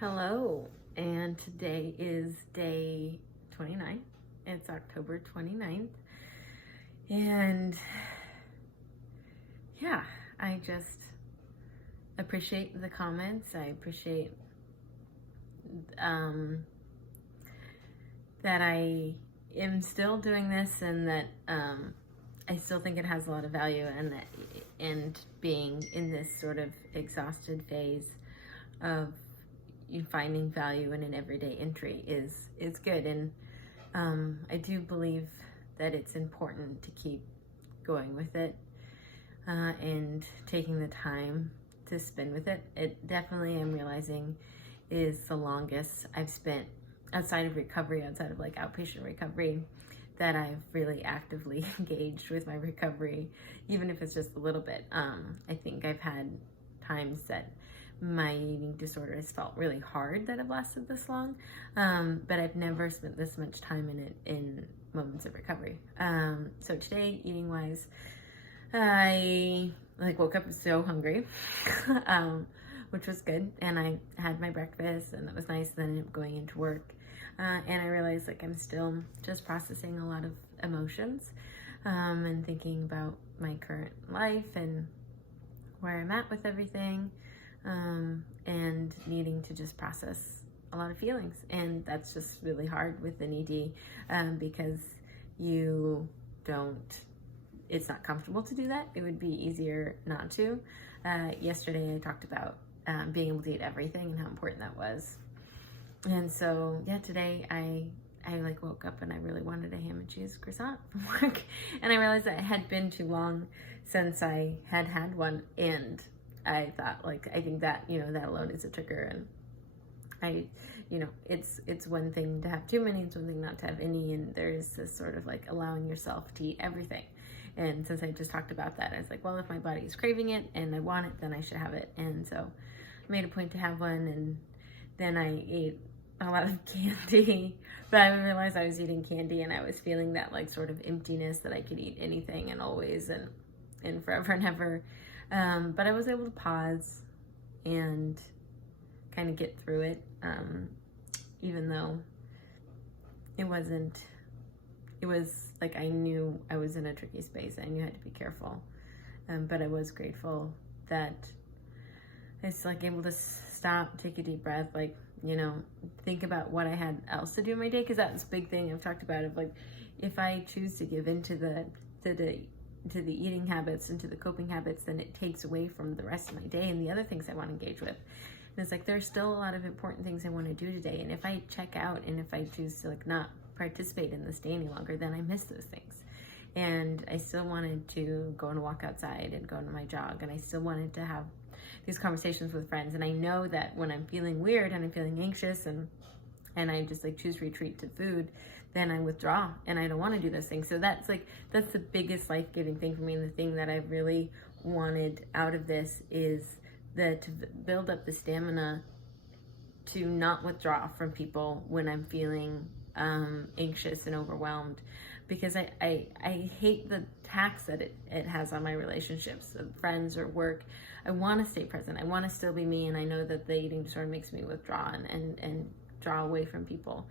Hello, and today is day 29. It's October 29th. And yeah, I just appreciate the comments. I appreciate that I am still doing this and that I still think it has a lot of value, and being in this sort of exhausted phase of you finding value in an everyday entry is good. And I do believe that it's important to keep going with it and taking the time to spend with it. It definitely, I'm realizing, is the longest I've spent outside of recovery, outside of like outpatient recovery, that I've really actively engaged with my recovery, even if it's just a little bit. I think I've had times that my eating disorder has felt really hard that have lasted this long, but I've never spent this much time in it in moments of recovery. So today, eating wise, I woke up so hungry, which was good, and I had my breakfast, and that was nice. Then I ended up going into work, and I realized I'm still just processing a lot of emotions, and thinking about my current life and where I'm at with everything. And needing to just process a lot of feelings. And that's just really hard with an ED, because it's not comfortable to do that. It would be easier not to. Yesterday I talked about being able to eat everything and how important that was. And so, yeah, today I woke up and I really wanted a ham and cheese croissant from work. And I realized that it had been too long since I had one, and I thought, I think that, that alone is a trigger. And it's one thing to have too many, it's one thing not to have any. And there's this sort of allowing yourself to eat everything. And since I just talked about that, I was like, well, if my body is craving it and I want it, then I should have it. And so I made a point to have one. And then I ate a lot of candy, but I realized I was eating candy and I was feeling that sort of emptiness that I could eat anything and always and forever and ever. But I was able to pause and kind of get through it, even though it was I knew I was in a tricky space. I knew I had to be careful, but I was grateful that I was able to stop, take a deep breath, think about what I had else to do in my day, because that's a big thing I've talked about, of if I choose to give into the eating habits and to the coping habits, then it takes away from the rest of my day and the other things I want to engage with. And it's there's still a lot of important things I want to do today, and if I check out and if I choose to not participate in this day any longer, then I miss those things. And I still wanted to go on a walk outside and go on my jog, and I still wanted to have these conversations with friends. And I know that when I'm feeling weird and I'm feeling anxious and I just choose retreat to food, then I withdraw and I don't want to do those things. So that's the biggest life-giving thing for me. And the thing that I really wanted out of this is to build up the stamina to not withdraw from people when I'm feeling anxious and overwhelmed, because I hate the tax that it has on my relationships, friends or work. I want to stay present. I want to still be me. And I know that the eating disorder makes me withdraw and draw away from people.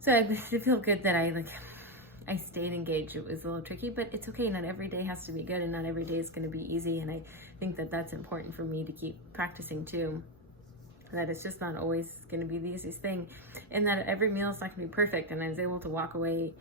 So I feel good that I stayed engaged. It was a little tricky, but it's okay. Not every day has to be good, and not every day is going to be easy. And I think that that's important for me to keep practicing too, that it's just not always going to be the easiest thing, and that every meal is not going to be perfect. And I was able to walk away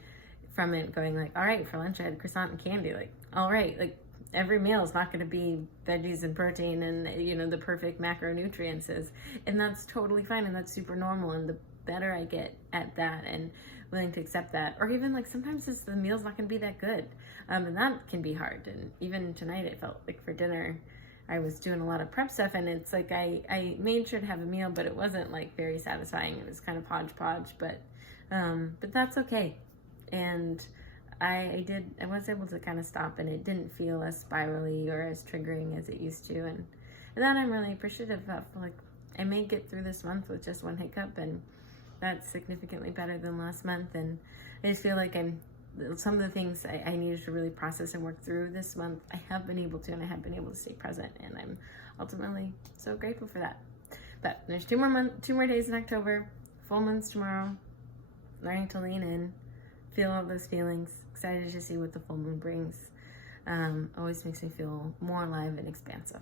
from it going all right, for lunch I had croissant and candy. All right, every meal is not going to be veggies and protein and, the perfect macronutrients, and that's totally fine, and that's super normal. And the better I get at that and willing to accept that, or even sometimes the meal's not going to be that good, and that can be hard. And even tonight, I felt for dinner, I was doing a lot of prep stuff, and it's I made sure to have a meal, but it wasn't very satisfying. It was kind of hodgepodge, but that's okay. And I was able to kind of stop, and it didn't feel as spirally or as triggering as it used to. And that I'm really appreciative of. I may get through this month with just one hiccup, and that's significantly better than last month. And I just feel some of the things I needed to really process and work through this month, I have been able to, and I have been able to stay present. And I'm ultimately so grateful for that. But there's 2 more days in October, full moons tomorrow. Learning to lean in, feel all those feelings, excited to see what the full moon brings. Always makes me feel more alive and expansive.